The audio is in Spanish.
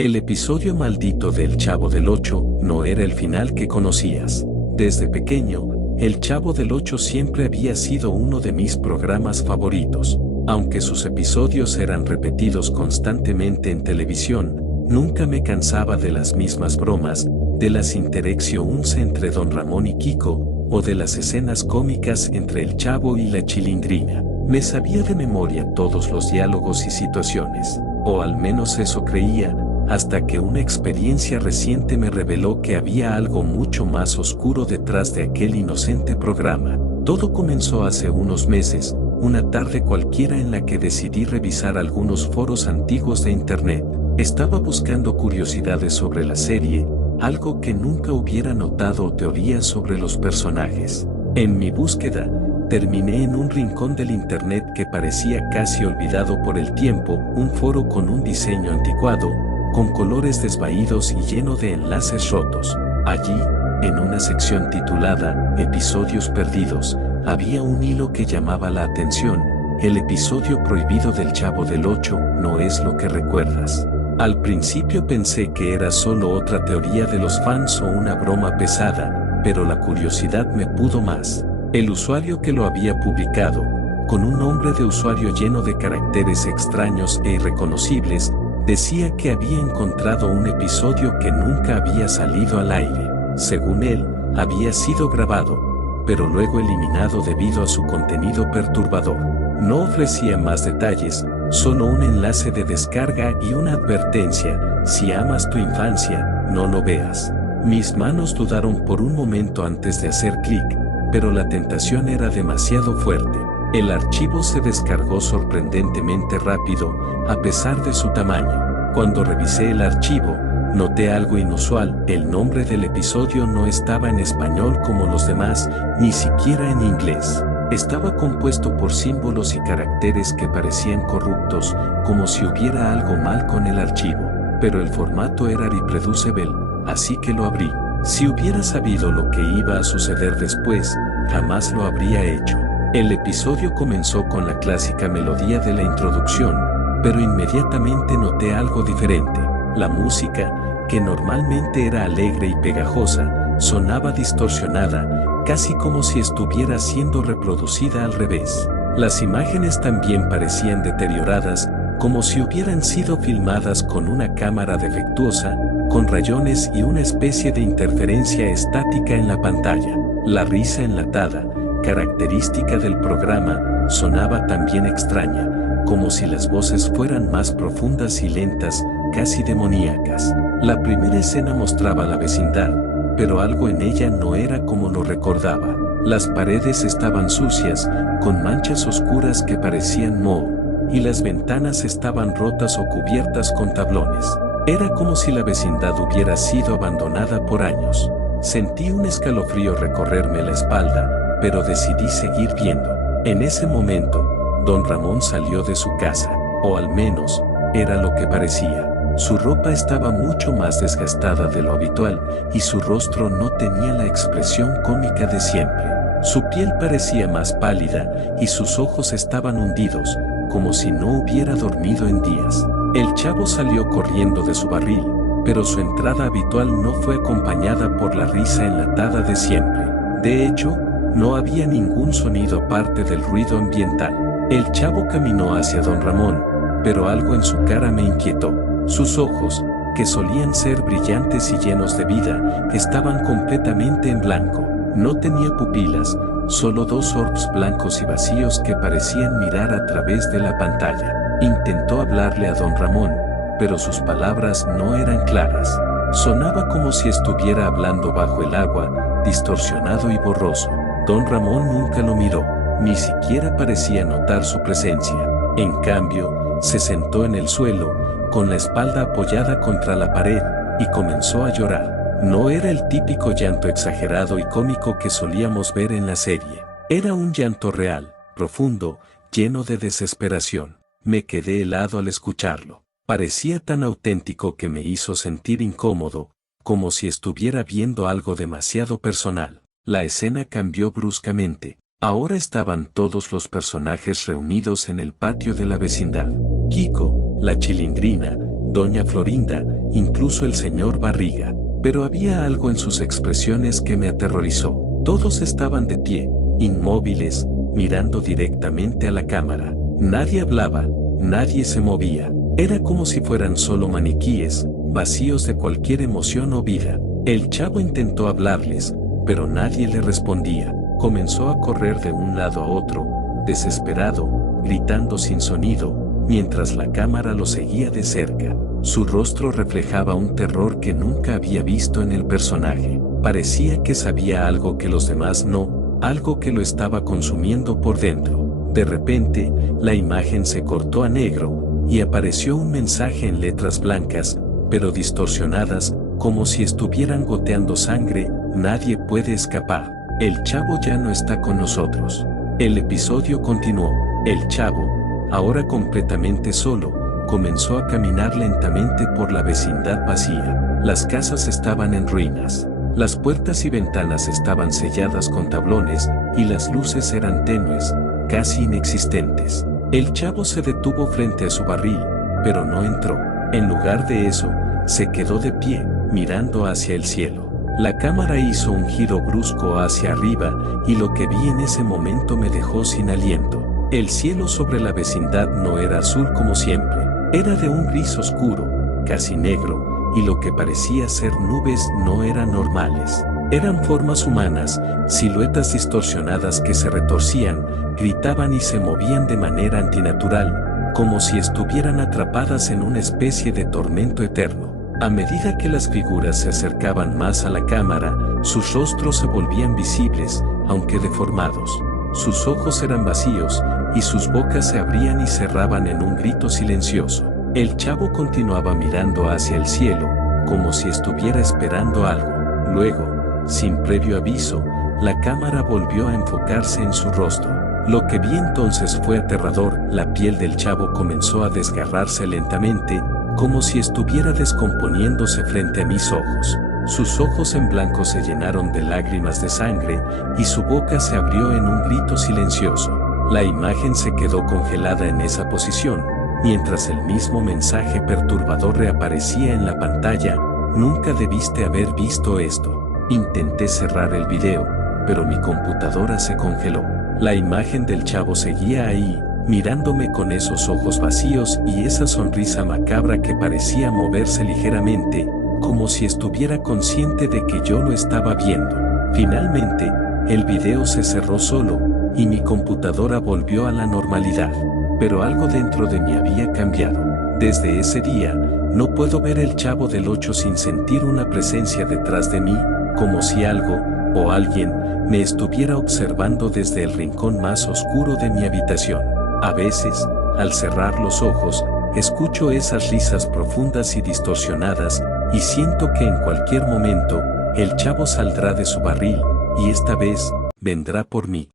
El episodio maldito del Chavo del Ocho no era el final que conocías. Desde pequeño, El Chavo del Ocho siempre había sido uno de mis programas favoritos. Aunque sus episodios eran repetidos constantemente en televisión, nunca me cansaba de las mismas bromas, de las interacciones entre Don Ramón y Kiko, o de las escenas cómicas entre el Chavo y la Chilindrina. Me sabía de memoria todos los diálogos y situaciones, o al menos eso creía, hasta que una experiencia reciente me reveló que había algo mucho más oscuro detrás de aquel inocente programa. Todo comenzó hace unos meses, una tarde cualquiera en la que decidí revisar algunos foros antiguos de internet. Estaba buscando curiosidades sobre la serie, algo que nunca hubiera notado o teorías sobre los personajes. En mi búsqueda, terminé en un rincón del internet que parecía casi olvidado por el tiempo, un foro con un diseño anticuado, con colores desvaídos y lleno de enlaces rotos. Allí, en una sección titulada Episodios Perdidos, había un hilo que llamaba la atención: el episodio prohibido del Chavo del Ocho no es lo que recuerdas. Al principio pensé que era solo otra teoría de los fans o una broma pesada, pero la curiosidad me pudo más. El usuario que lo había publicado, con un nombre de usuario lleno de caracteres extraños e irreconocibles, decía que había encontrado un episodio que nunca había salido al aire. Según él, había sido grabado, pero luego eliminado debido a su contenido perturbador. No ofrecía más detalles, solo un enlace de descarga y una advertencia: si amas tu infancia, no lo veas. Mis manos dudaron por un momento antes de hacer clic, pero la tentación era demasiado fuerte. El archivo se descargó sorprendentemente rápido, a pesar de su tamaño. Cuando revisé el archivo, noté algo inusual: el nombre del episodio no estaba en español como los demás, ni siquiera en inglés. Estaba compuesto por símbolos y caracteres que parecían corruptos, como si hubiera algo mal con el archivo. Pero el formato era reproducible, así que lo abrí. Si hubiera sabido lo que iba a suceder después, jamás lo habría hecho. El episodio comenzó con la clásica melodía de la introducción, pero inmediatamente noté algo diferente. La música, que normalmente era alegre y pegajosa, sonaba distorsionada, casi como si estuviera siendo reproducida al revés. Las imágenes también parecían deterioradas, como si hubieran sido filmadas con una cámara defectuosa, con rayones y una especie de interferencia estática en la pantalla. La risa enlatada, característica del programa, sonaba también extraña, como si las voces fueran más profundas y lentas, casi demoníacas. La primera escena mostraba la vecindad, pero algo en ella no era como lo recordaba. Las paredes estaban sucias, con manchas oscuras que parecían moho, y las ventanas estaban rotas o cubiertas con tablones. Era como si la vecindad hubiera sido abandonada por años. Sentí un escalofrío recorrerme la espalda, pero decidí seguir viendo. En ese momento, Don Ramón salió de su casa, o al menos, era lo que parecía. Su ropa estaba mucho más desgastada de lo habitual, y su rostro no tenía la expresión cómica de siempre. Su piel parecía más pálida, y sus ojos estaban hundidos, como si no hubiera dormido en días. El Chavo salió corriendo de su barril, pero su entrada habitual no fue acompañada por la risa enlatada de siempre. De hecho, no había ningún sonido aparte del ruido ambiental. El Chavo caminó hacia Don Ramón, pero algo en su cara me inquietó. Sus ojos, que solían ser brillantes y llenos de vida, estaban completamente en blanco. No tenía pupilas, solo dos orbs blancos y vacíos que parecían mirar a través de la pantalla. Intentó hablarle a Don Ramón, pero sus palabras no eran claras. Sonaba como si estuviera hablando bajo el agua, distorsionado y borroso. Don Ramón nunca lo miró, ni siquiera parecía notar su presencia. En cambio, se sentó en el suelo, con la espalda apoyada contra la pared, y comenzó a llorar. No era el típico llanto exagerado y cómico que solíamos ver en la serie. Era un llanto real, profundo, lleno de desesperación. Me quedé helado al escucharlo. Parecía tan auténtico que me hizo sentir incómodo, como si estuviera viendo algo demasiado personal. La escena cambió bruscamente. Ahora estaban todos los personajes reunidos en el patio de la vecindad. Kiko, la Chilindrina, doña Florinda, incluso el señor Barriga. Pero había algo en sus expresiones que me aterrorizó. Todos estaban de pie, inmóviles, mirando directamente a la cámara. Nadie hablaba, nadie se movía. Era como si fueran solo maniquíes, vacíos de cualquier emoción o vida. El chavo intentó hablarles, pero nadie le respondía. Comenzó a correr de un lado a otro, desesperado, gritando sin sonido, mientras la cámara lo seguía de cerca. Su rostro reflejaba un terror que nunca había visto en el personaje. Parecía que sabía algo que los demás no, algo que lo estaba consumiendo por dentro. De repente, la imagen se cortó a negro, y apareció un mensaje en letras blancas, pero distorsionadas, como si estuvieran goteando sangre: nadie puede escapar. El chavo ya no está con nosotros. El episodio continuó. El chavo, ahora completamente solo, comenzó a caminar lentamente por la vecindad vacía. Las casas estaban en ruinas. Las puertas y ventanas estaban selladas con tablones, y las luces eran tenues, casi inexistentes. El chavo se detuvo frente a su barril, pero no entró. En lugar de eso, se quedó de pie, mirando hacia el cielo. La cámara hizo un giro brusco hacia arriba, y lo que vi en ese momento me dejó sin aliento. El cielo sobre la vecindad no era azul como siempre. Era de un gris oscuro, casi negro, y lo que parecía ser nubes no eran normales. Eran formas humanas, siluetas distorsionadas que se retorcían, gritaban y se movían de manera antinatural, como si estuvieran atrapadas en una especie de tormento eterno. A medida que las figuras se acercaban más a la cámara, sus rostros se volvían visibles, aunque deformados. Sus ojos eran vacíos, y sus bocas se abrían y cerraban en un grito silencioso. El chavo continuaba mirando hacia el cielo, como si estuviera esperando algo. Luego, sin previo aviso, la cámara volvió a enfocarse en su rostro. Lo que vi entonces fue aterrador. La piel del chavo comenzó a desgarrarse lentamente, como si estuviera descomponiéndose frente a mis ojos. Sus ojos en blanco se llenaron de lágrimas de sangre, y su boca se abrió en un grito silencioso. La imagen se quedó congelada en esa posición, mientras el mismo mensaje perturbador reaparecía en la pantalla: nunca debiste haber visto esto. Intenté cerrar el video, pero mi computadora se congeló. La imagen del chavo seguía ahí, mirándome con esos ojos vacíos y esa sonrisa macabra que parecía moverse ligeramente, como si estuviera consciente de que yo lo estaba viendo. Finalmente, el video se cerró solo, y mi computadora volvió a la normalidad. Pero algo dentro de mí había cambiado. Desde ese día, no puedo ver el Chavo del Ocho sin sentir una presencia detrás de mí, como si algo, o alguien, me estuviera observando desde el rincón más oscuro de mi habitación. A veces, al cerrar los ojos, escucho esas risas profundas y distorsionadas, y siento que en cualquier momento, el Chavo saldrá de su barril, y esta vez, vendrá por mí.